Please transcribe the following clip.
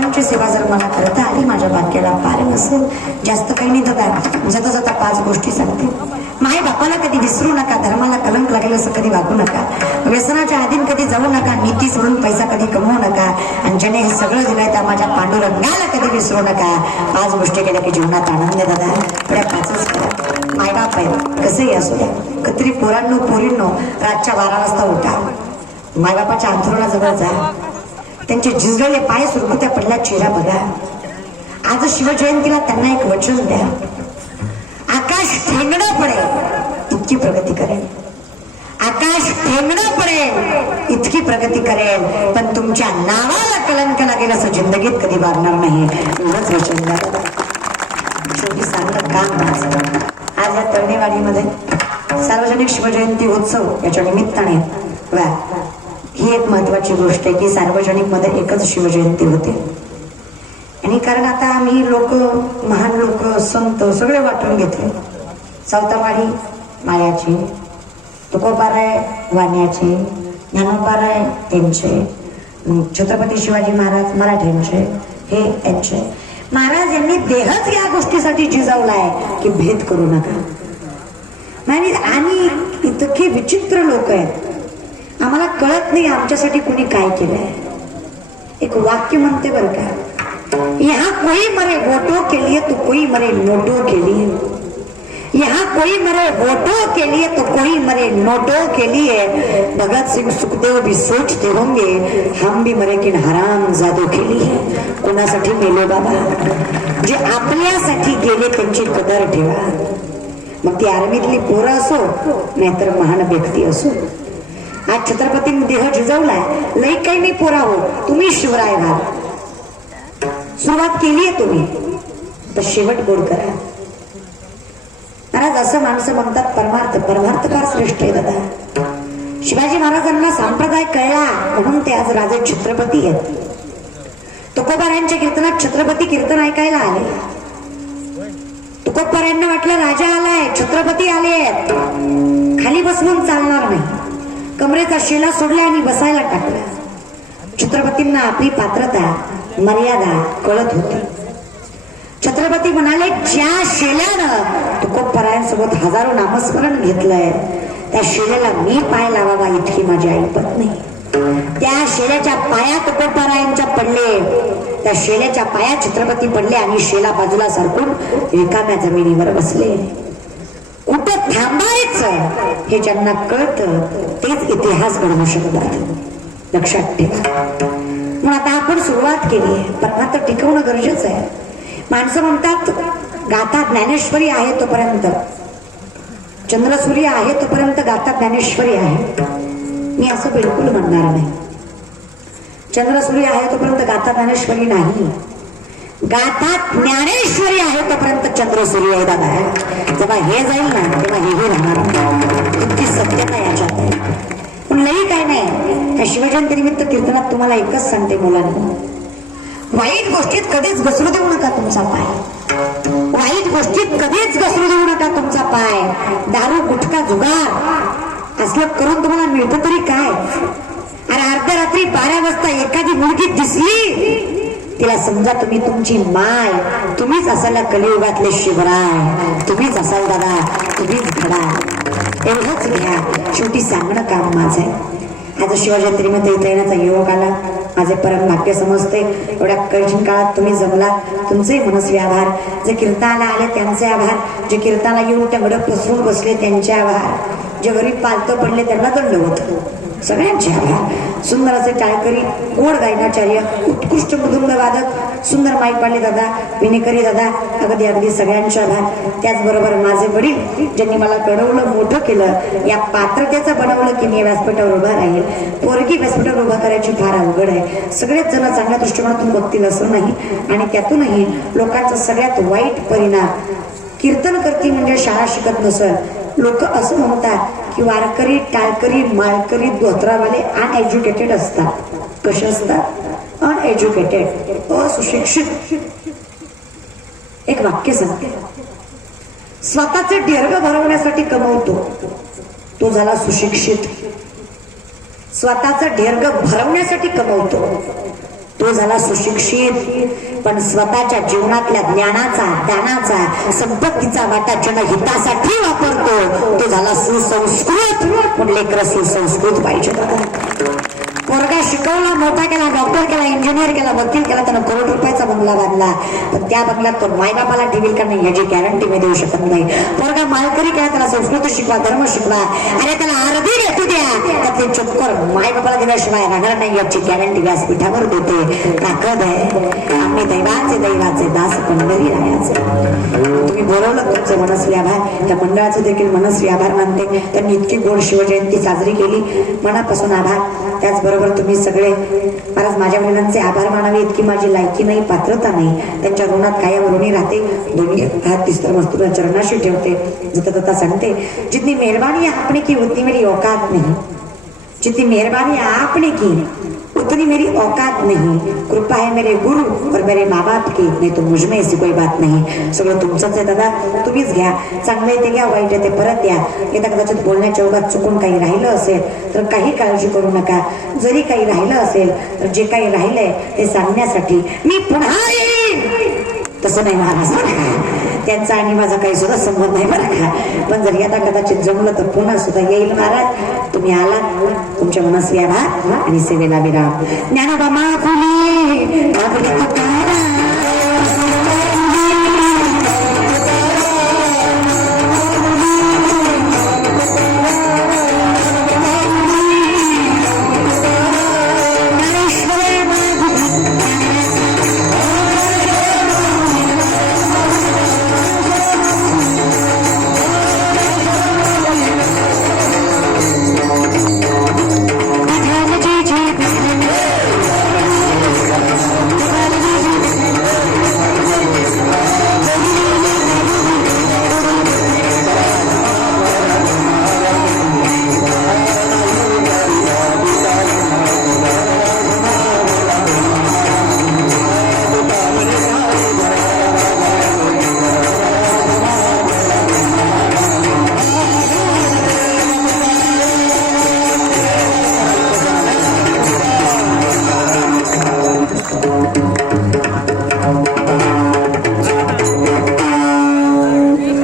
बाबांची सेवा जर मला करता आली, माझ्या भाग्याला पार नसेल. जास्त काही नाही दादा, जाता जाता 5 गोष्टी सांगते. माय बापाला कधी विसरू नका, धर्माला कलंक लागेल असं कधी वागू नका, व्यसनाच्या आधीन कधी जाऊ नका, नीती सोडून पैसा कधी कमवू नका, आणि ज्याने हे सगळं दिलंय त्या माझ्या पांडुरंगाला कधी विसरू नका. 5 गोष्टी केल्या की जीवनात आनंद आहे दादा. एवढ्या 5च करा. मायबाप आहे कसंही असू द्या, कतरी पोरांनो पोरींनो रातच्या 12 वाजता उठा, मायबापाच्या अंथरुणाजवळ जा, त्यांचे झिजलेले पाय सुरकुत्या पडल्या चेहरा बघा. आज शिवजयंतीला त्यांना एक वचन द्या, आकाश ठेंगणं पडेल इतकी प्रगती करेल, आकाश ठेंगणं पडेल इतकी प्रगती करेल, पण तुमच्या नावाला कलंक लागेल असं जिंदगीत कधी वागणार नाही. एवढंच वचन द्या. शेवटी सांगत काम आज या तळणेवाडीमध्ये सार्वजनिक शिवजयंती उत्सव याच्या निमित्ताने ही एक महत्वाची गोष्ट आहे की सार्वजनिक मध्ये एकच शिवजयंती होते. आणि कारण आता आम्ही लोक, महान लोक, संत सगळे वाटून घेतले. सावतामाळी माळ्याची, तुकोबाराय वाण्याची, ज्ञानोबाराय त्यांचे, छत्रपती शिवाजी महाराज मराठ्यांचे, हे यांचे. महाराज यांनी देहच या गोष्टीसाठी जिजावलाय की भेद करू नका. आणि इतके विचित्र लोक आहेत, आम्हाला कळत नाही आमच्यासाठी कुणी काय केलंय. एक वाक्य म्हणते बरं का, यहाँ कोई मरे वोटों के लिए तो कोई मरे नोटों के लिए, यहाँ कोई मरे वोटों के लिए तो कोई मरे नोटों के लिए. भगत सिंह सुखदेव भी सोचते होंगे हम भी मरे किन हराम जादों के लिए. कोणासाठी मेले बाबा? जे आपल्यासाठी गेले त्यांची कदर ठेवा. मग ती आर्मीतली पोरं असो नाहीतर महान व्यक्ती असो. आज छत्रपती देह झिजवलाय, लई काही नाही पोरा हो, तुम्ही शिवराय व्हा. सुरुवात केली आहे तुम्ही, तर शेवट गोड करा. महाराज असं माणसं म्हणतात परमार्थ, परमार्थ फार श्रेष्ठ आहे दादा. शिवाजी महाराजांना संप्रदाय कळला म्हणून ते आज राजे छत्रपती आहेत. तुकोबारायांच्या कीर्तनात छत्रपती कीर्तन ऐकायला आले. तुकोबारायांना वाटलं राजा आलाय, छत्रपती आले आहेत, खाली बसवून चालणार नाही. कमरेचा शेला सोडला आणि बसायला टाकला. छत्रपतींना आपली पात्रता मर्यादा कळत होती. छत्रपती म्हणाले, ज्या शेल्यानं तुकोबारायांसोबत हजारो नामस्मरण घेतलंय त्या शेल्याला मी पाय लावावा इतकी माझी ऐपत नाही. त्या शेल्याच्या पाया तुकोबारायांच्या पडले, त्या शेल्याच्या पाया छत्रपती पडले आणि शेला बाजूला सरकून रिकाम्या जमिनीवर बसले. कुठं थांबायचं हे ज्यांना कळतं तेच इतिहास घडवू शकतात. लक्षात ठेवा. मग आता आपण सुरुवात केली आहे, पण आता टिकवणं गरजेचं आहे. माणसं म्हणतात गाथा ज्ञानेश्वरी आहे तोपर्यंत, चंद्रसूर्य आहे तोपर्यंत गाथा ज्ञानेश्वरी आहे. मी असं बिलकुल म्हणणार नाही. चंद्रसूर्य आहे तोपर्यंत गाथा ज्ञानेश्वरी नाही. गाथा ज्ञानेश्वरी आहे तोपर्यंत चंद्रसूर्य आहे दादा. जेव्हा हे जाईल ना तेव्हा हे राहणार. इतकी सत्यता याच्यात आहे. पण लई काय नाही. त्या शिवजयंती निमित्त कीर्तनात तुम्हाला एकच सांगते मुलांना, वाईट गोष्टीत कधीच घसरू देऊ नका तुमचा पाय. वाईट गोष्टीत कधीच घसरू देऊ नका तुमचा पाय. दारू गुटखा जुगार असलं करून तुम्हाला मिळतं तरी काय? अरे अर्ध्या रात्री 12 वाजता एखादी मुलगी दिसली तिला समजा तुम्ही तुमची माय, तुम्हीच असाल कलियुगातले शिवराय, तुम्हीच असाल दादा, तुम्हीच घडा. एवढंच घ्या. शेवटी सांगणं काम माझं आहे. आज शिवजयंतीमध्ये इथे येण्याचा योग आला, माझे परम भाग्य समजते. एवढ्या कठीण काळात तुम्ही जमलात, तुमचे मनस्वी आभार. जे कीर्तनाला आले त्यांचे आभार, जे कीर्तनाला येऊन टंगडं पसरून बसले त्यांचे आभार, जे गरीब पालतं पडले त्यांना दंडवत, सगळ्यांचे आभार. सुंदर असे टाळकरी, गोड गायनाचार्य, उत्कृष्ट मृदुंग वादक, सुंदर माईक पाडले दादा, विनेकरी दादा, अगदी अगदी सगळ्यांचे आभार. त्याचबरोबर माझे वडील ज्यांनी मला घडवलं, मोठं केलं, या पात्रतेचं बनवलं की मी व्यासपीठावर उभा राहील. पोरगी व्यासपीठावर उभा करायची फार अवघड आहे. सगळेच जण चांगल्या दृष्टिकोनातून बघतील असं नाही, आणि त्यातूनही लोकांचा सगळ्यात वाईट परिणाम, कीर्तन करती म्हणजे शाळा शिकत नसल. लोक असं म्हणतात की वारकरी, टाळकरी, माळकरी, धोत्रावाले अनएज्युकेटेड असतात. कसे असतात? अनएज्युकेटेड, असुशिक्षित. एक वाक्य सांगते, स्वतःचे ढेर्ग भरवण्यासाठी कमवतो तो झाला सुशिक्षित. स्वतःचा ढेर्ग भरवण्यासाठी कमवतो तो झाला सुशिक्षित, पण स्वतःच्या जीवनातल्या ज्ञानाचा, दानाचा, संपत्तीचा वाटा जनहितासाठी वापरतो तो झाला सुसंस्कृत. पण लेकरं सुसंस्कृत पाहिजे. पोरगा शिकवला, मोठा केला, डॉक्टर केला, इंजिनियर केला, वकील केला, त्यानं करोड रुपयाचा बंगला बांधला, पण त्या बंगल्यात तो मायबापाला ठेवील का नाही याची गॅरंटी मी देऊ शकत नाही. पोरगा मालकरी केला, त्याला संस्कृत शिकवा, धर्म शिकवा, अरे त्याला अर्धी घेतू द्या, त्यातले चुक्कर मायबापाला दिल्याशिवाय राहणार नाही याची गॅरंटी व्यासपीठावर देते. ताकद आहे. आम्ही दैवाचे दास पंढरी रायाचे. तुम्ही बोलवलं तुमचे मनस्वी आभार. त्या मंडळाचं देखील मनस्वी आभार मानते. त्यांनी इतकी गोड शिवजयंती साजरी केली, मनापासून आभार. त्याचबरोबर तुम्ही सगळे महाराज माझ्या वडिलांचे आभार मानावे इतकी माझी लायकी नाही, पात्रता नाही. त्यांच्या ऋणात कायम ऋणी राहते. दोन्ही हात तिसरं वस्तूला चरणाशी ठेवते. जता सांगते, जितनी मेहरबानी आपने की उतनी मेरी औकात नहीं. जितनी मेहरबानी आपने की उतनी मेरी औकात नहीं. कृपा है मेरे गुरु और मेरे माँ बाप की, नहीं तो मुझ में ऐसी कोई बात नहीं. सगळं तुमचंच आहे दादा, तुम्हीच घ्या. चांगलं आहे ते घ्या, वाईट आहे ते परत द्या. एकदा कदाचित बोलण्याच्या ओघात चुकून काही राहिलं असेल तर काही काळजी करू नका. जरी काही राहिलं असेल तर जे काही राहिलंय ते सांगण्यासाठी मी पुन्हा येईन. तसं नाही महाराज, त्यांचा आणि माझा काही सुद्धा संबंध नाही बरं का. पण जर यदा कदाचित जमलं तर पुन्हा सुद्धा येईल महाराज. तुम्ही आला, तुमच्या मनस्वी आभार आणि सेवेला विराम. ज्ञानोबा माफुली